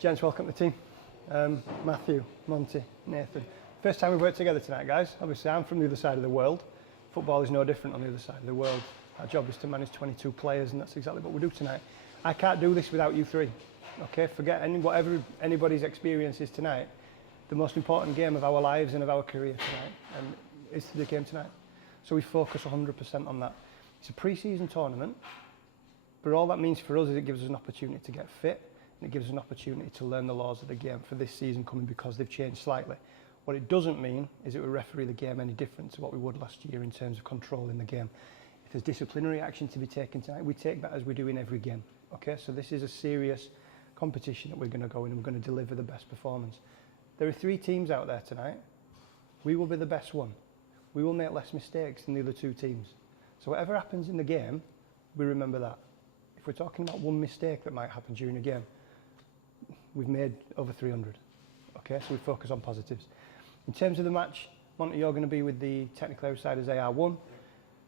Gents, welcome to the team. Matthew, Monty, Nathan. First time we've worked together tonight, guys. Obviously, I'm from the other side of the world. Football is no different on the other side of the world. Our job is to manage 22 players, and that's exactly what we do tonight. I can't do this without you three. Okay, forget whatever anybody's experience is tonight. The most important game of our lives and of our career tonight is the game tonight. So we focus 100% on that. It's a pre-season tournament, but all that means for us is it gives us an opportunity to get fit, and it gives us an opportunity to learn the laws of the game for this season coming, because they've changed slightly. What it doesn't mean is it will referee the game any different to what we would last year in terms of controlling the game. If there's disciplinary action to be taken tonight, we take that as we do in every game. Okay, so this is a serious competition that we're going to go in, and we're going to deliver the best performance. There are 3 teams out there tonight. We will be the best one. We will make less mistakes than the other 2 teams. So whatever happens in the game, we remember that. If we're talking about one mistake that might happen during a game, we've made over 300. Okay, so we focus on positives. In terms of the match, Monty, you're going to be with the technical outsiders AR1.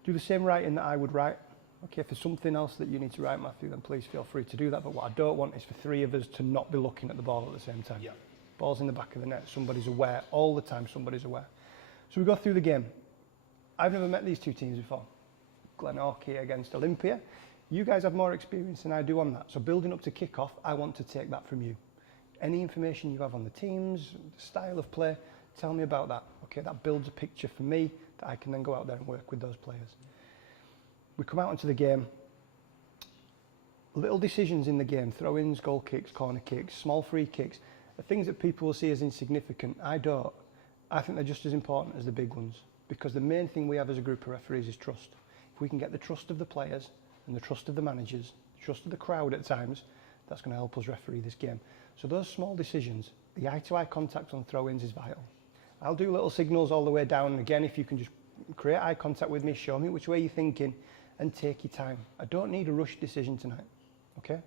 Do the same writing that I would write. Okay, if there's something else that you need to write, Matthew, then please feel free to do that. But what I don't want is for 3 of us to not be looking at the ball at the same time. Yeah. Ball's in the back of the net. Somebody's aware. All the time, somebody's aware. So we go through the game. I've never met these 2 teams before. Glenorchy against Olympia. You guys have more experience than I do on that. So building up to kick-off, I want to take that from you. Any information you have on the teams, the style of play, tell me about that. Okay, that builds a picture for me that I can then go out there and work with those players. We come out into the game. Little decisions in the game, throw-ins, goal kicks, corner kicks, small free kicks, the things that people will see as insignificant. I don't. I think they're just as important as the big ones, because the main thing we have as a group of referees is trust. If we can get the trust of the players and the trust of the managers, the trust of the crowd at times, that's going to help us referee this game. So those small decisions, the eye-to-eye contact on throw-ins is vital. I'll do little signals all the way down, and again, if you can just create eye contact with me, show me which way you're thinking, and take your time. I don't need a rushed decision tonight, okay?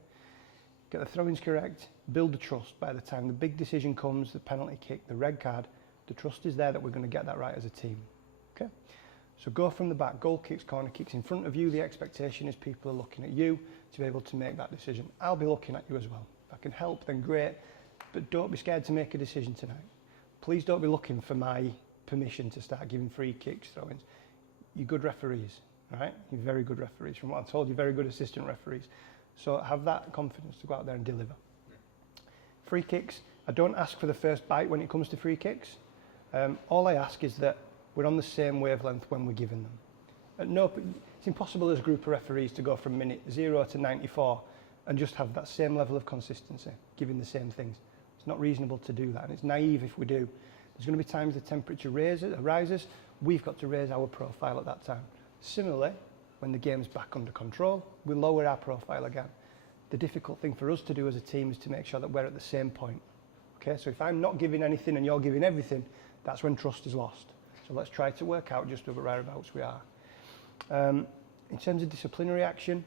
Get the throw-ins correct, build the trust. By the time the big decision comes, the penalty kick, the red card, the trust is there that we're going to get that right as a team, okay? So go from the back, goal kicks, corner kicks in front of you. The expectation is people are looking at you to be able to make that decision. I'll be looking at you as well. If I can help, then great, but don't be scared to make a decision tonight. Please don't be looking for my permission to start giving free kicks, throw-ins. You're good referees, right? You're very good referees. From what I'm told, you're very good assistant referees. So have that confidence to go out there and deliver. Free kicks, I don't ask for the first bite when it comes to free kicks. All I ask is that we're on the same wavelength when we're giving them. It's impossible as a group of referees to go from minute 0 to 94 and just have that same level of consistency, giving the same things. It's not reasonable to do that, and it's naive if we do. There's going to be times the temperature rises, we've got to raise our profile at that time. Similarly, when the game's back under control, we lower our profile again. The difficult thing for us to do as a team is to make sure that we're at the same point. Okay, so if I'm not giving anything and you're giving everything, that's when trust is lost. So let's try to work out just whereabouts we are. In terms of disciplinary action,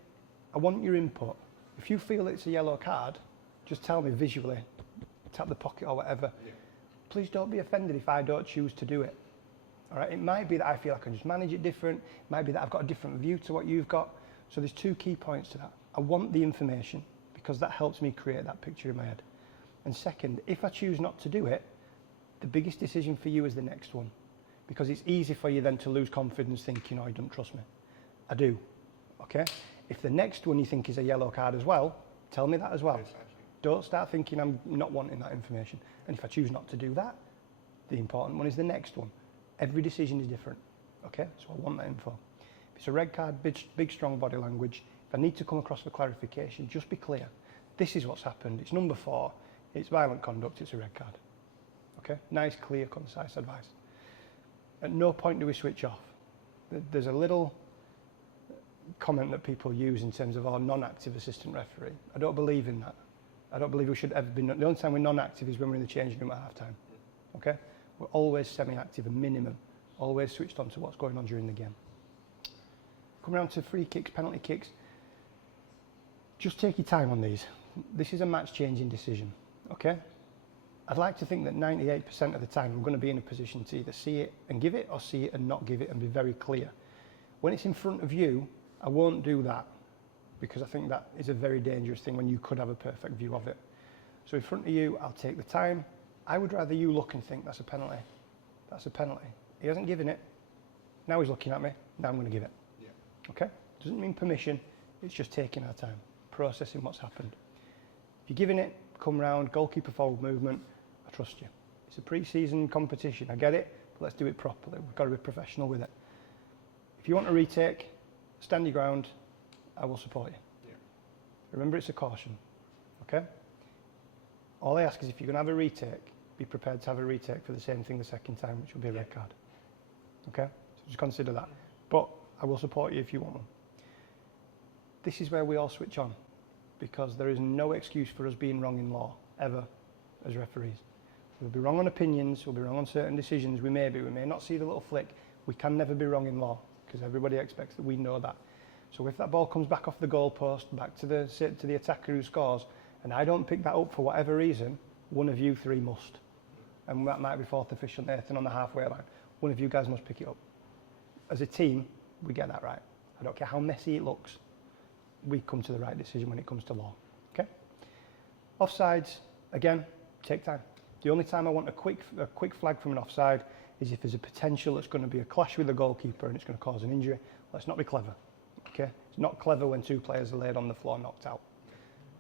I want your input. If you feel it's a yellow card, just tell me visually, tap the pocket or whatever. Yeah. Please don't be offended if I don't choose to do it. All right, it might be that I feel I can just manage it different. It might be that I've got a different view to what you've got. So there's 2 key points to that. I want the information, because that helps me create that picture in my head. And second, if I choose not to do it, the biggest decision for you is the next one, because it's easy for you then to lose confidence thinking, oh, you don't trust me. I do, okay? If the next one you think is a yellow card as well, tell me that as well. Don't start thinking I'm not wanting that information. And if I choose not to do that, the important one is the next one. Every decision is different, okay? So I want that info. If it's a red card, big strong body language. If I need to come across for clarification, just be clear. This is what's happened. It's number 4. It's violent conduct. It's a red card. Okay? Nice, clear, concise advice. At no point do we switch off. There's a little comment that people use in terms of our non-active assistant referee. I don't believe in that. I don't believe we should ever be. The only time we're non-active is when we're in the changing room at half-time. Okay? We're always semi-active, a minimum. Always switched on to what's going on during the game. Coming around to free kicks, penalty kicks. Just take your time on these. This is a match-changing decision. Okay? I'd like to think that 98% of the time I'm going to be in a position to either see it and give it, or see it and not give it and be very clear. When it's in front of you, I won't do that, because I think that is a very dangerous thing when you could have a perfect view of it. So in front of you, I'll take the time. I would rather you look and think, that's a penalty. That's a penalty. He hasn't given it. Now he's looking at me. Now I'm going to give it. Yeah. Okay? Doesn't mean permission. It's just taking our time, processing what's happened. If you're giving it, come round, goalkeeper forward movement, I trust you. It's a pre-season competition. I get it, but let's do it properly. We've got to be professional with it. If you want a retake, stand your ground. I will support you. Yeah. Remember, it's a caution. Okay? All I ask is if you're going to have a retake, be prepared to have a retake for the same thing the second time, which will be a red card. Okay? So just consider that. But I will support you if you want one. This is where we all switch on, because there is no excuse for us being wrong in law, ever, as referees. We'll be wrong on opinions, we'll be wrong on certain decisions, we may not see the little flick. We can never be wrong in law, because everybody expects that we know that. So if that ball comes back off the goalpost, back to the attacker who scores, and I don't pick that up for whatever reason, one of you three must. And that might be fourth official Nathan on the halfway line. One of you guys must pick it up. As a team, we get that right. I don't care how messy it looks. We come to the right decision when it comes to law. Okay? Offsides, again, take time. The only time I want a quick flag from an offside is if there's a potential it's going to be a clash with the goalkeeper and it's going to cause an injury. Let's not be clever. Okay? It's not clever when two players are laid on the floor knocked out.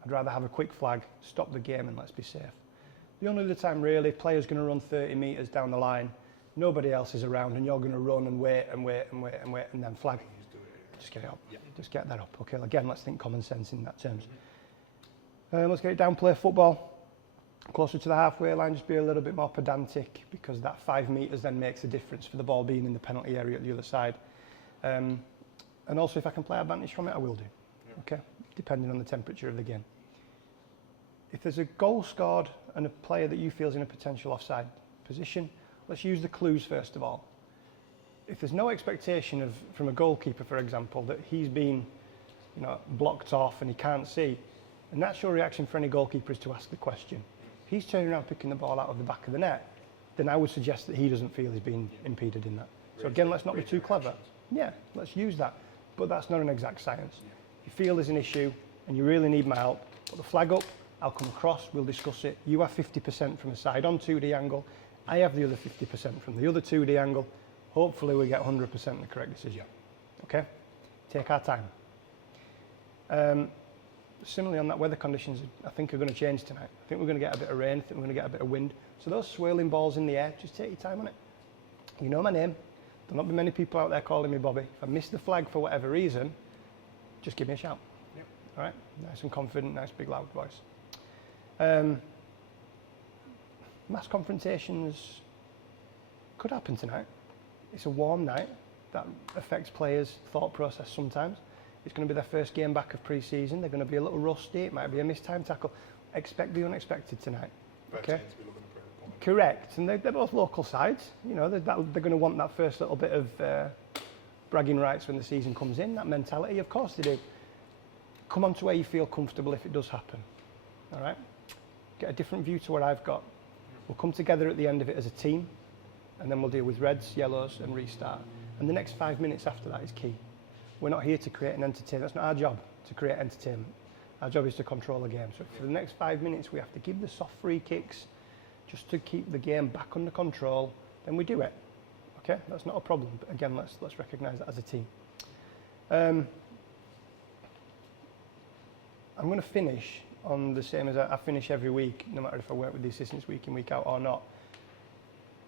I'd rather have a quick flag, stop the game, and let's be safe. The only other time, really, player's going to run 30 metres down the line, nobody else is around, and you're going to run and wait, and then flag. Just get it up. Yeah. Just get that up. Okay, again, let's think common sense in that terms. Let's get it down, play football. Closer to the halfway line, just be a little bit more pedantic, because that 5 metres then makes a difference for the ball being in the penalty area at the other side. And also, if I can play advantage from it, I will do. Yeah. Okay, depending on the temperature of the game. If there's a goal scored and a player that you feel is in a potential offside position, let's use the clues first of all. If there's no expectation from a goalkeeper, for example, that he's been, blocked off and he can't see, a natural reaction for any goalkeeper is to ask the question. If he's turning around picking the ball out of the back of the net, then I would suggest that he doesn't feel he's being impeded in that. So again, let's not be too clever. Yeah, let's use that. But that's not an exact science. If you feel there's an issue and you really need my help, put the flag up, I'll come across, we'll discuss it. You have 50% from a side-on 2D angle. I have the other 50% from the other 2D angle. Hopefully we get 100% the correct decision. Okay? Take our time. Similarly on that, weather conditions I think are going to change tonight. I think we're going to get a bit of rain, I think we're going to get a bit of wind. So those swirling balls in the air, just take your time on it. You know my name. There'll not be many people out there calling me Bobby. If I miss the flag for whatever reason, just give me a shout. Yep. All right? Nice and confident, nice big loud voice. Mass confrontations could happen tonight. It's a warm night. That affects players' thought process sometimes. It's going to be their first game back of pre-season. They're going to be a little rusty. It might be a missed time tackle. Expect the unexpected tonight. Okay? Correct. And they're both local sides. They're going to want that first little bit of bragging rights when the season comes in. That mentality, of course they do. Come on to where you feel comfortable if it does happen. All right? Get a different view to what I've got. We'll come together at the end of it as a team, and then we'll deal with reds, yellows, and restart. And the next 5 minutes after that is key. We're not here to create an entertainment. That's not our job, to create entertainment. Our job is to control the game. So for the next 5 minutes, we have to give the soft free kicks just to keep the game back under control. Then we do it. Okay, that's not a problem. But again, let's recognise that as a team. I'm going to finish on the same as I finish every week, no matter if I work with the assistants week in, week out or not.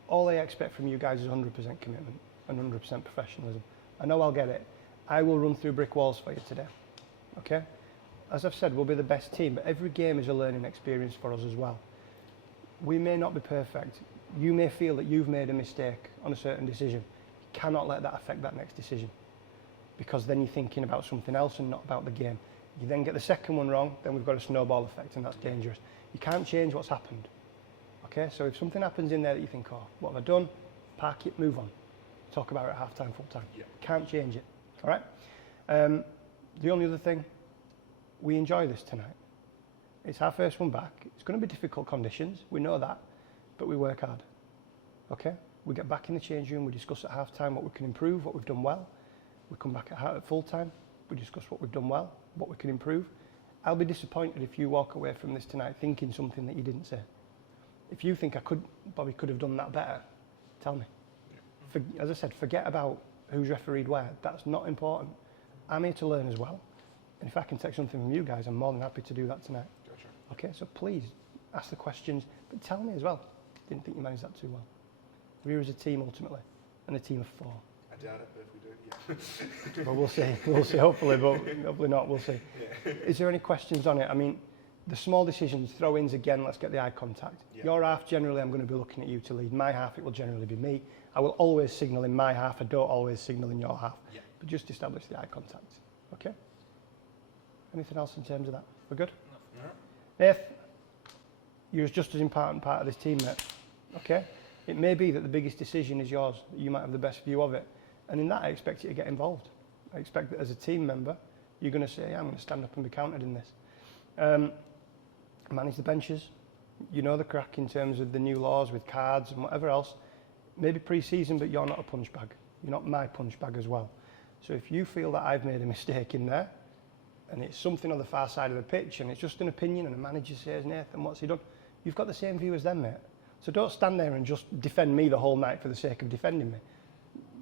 All I expect from you guys is 100% commitment and 100% professionalism. I know I'll get it. I will run through brick walls for you today. Okay? As I've said, we'll be the best team, but every game is a learning experience for us as well. We may not be perfect. You may feel that you've made a mistake on a certain decision. You cannot let that affect that next decision, because then you're thinking about something else and not about the game. You then get the second one wrong, then we've got a snowball effect, and that's dangerous. You can't change what's happened. Okay, so if something happens in there that you think, oh, what have I done? Park it, move on. Talk about it at half-time, full-time. Yeah. Can't change it. All right? The only other thing, we enjoy this tonight. It's our first one back. It's going to be difficult conditions. We know that, but we work hard. Okay? We get back in the change room. We discuss at half-time what we can improve, what we've done well. We come back at full-time. We discuss what we've done well, what we can improve, I'll be disappointed if you walk away from this tonight thinking something that you didn't say. If you think Bobby could have done that better, tell me. As I said, forget about who's refereed where. That's not important. I'm here to learn as well. And if I can take something from you guys, I'm more than happy to do that tonight. Gotcha. Okay, so please ask the questions, but tell me as well. Didn't think you managed that too well. We're here as a team ultimately, and a team of 4. I doubt it, but if we do, yeah. Well, we'll see. We'll see. Hopefully, but hopefully not. We'll see. Yeah. Is there any questions on it? I mean, the small decisions, throw-ins again. Let's get the eye contact. Yeah. Your half, generally, I'm going to be looking at you to lead. My half, it will generally be me. I will always signal in my half. I don't always signal in your half. Yeah. But just establish the eye contact. Okay. Anything else in terms of that? We're good. No. Nath, you're just as important part of this team, mate. Okay. It may be that the biggest decision is yours. That you might have the best view of it. And in that, I expect you to get involved. I expect that as a team member, you're going to say, yeah, I'm going to stand up and be counted in this. Manage the benches. You know the crack in terms of the new laws with cards and whatever else. Maybe pre-season, but you're not a punch bag. You're not my punch bag as well. So if you feel that I've made a mistake in there, and it's something on the far side of the pitch, and it's just an opinion, and a manager says, Nathan, what's he done? You've got the same view as them, mate. So don't stand there and just defend me the whole night for the sake of defending me.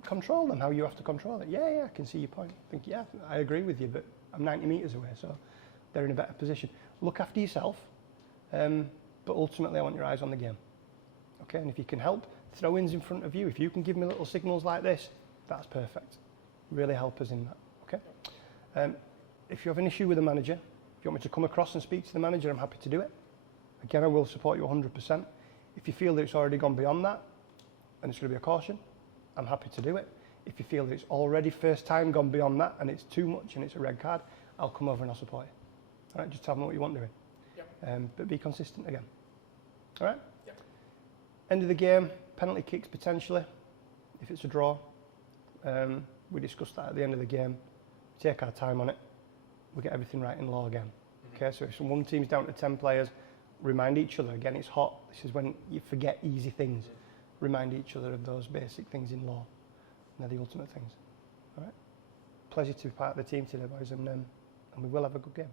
Control them how you have to control it. Yeah, I can see your point. I think, yeah, I agree with you, but I'm 90 metres away, so they're in a better position. Look after yourself, but ultimately I want your eyes on the game. Okay, and if you can help, throw-ins in front of you. If you can give me little signals like this, that's perfect. Really help us in that, okay? If you have an issue with the manager, if you want me to come across and speak to the manager, I'm happy to do it. Again, I will support you 100%. If you feel that it's already gone beyond that, and it's going to be a caution, I'm happy to do it. If you feel that it's already first time gone beyond that, and it's too much, and it's a red card, I'll come over and I'll support you. All right, just tell me what you want doing. Yep. But be consistent again. All right? Yep. End of the game, penalty kicks potentially, if it's a draw. We discussed that at the end of the game. We take our time on it. We get everything right in law again. Okay, so if one team's down to 10 players, remind each other. Again, it's hot. This is when you forget easy things. Remind each other of those basic things in law. And they're the ultimate things. All right? Pleasure to be part of the team today, boys, and we will have a good game.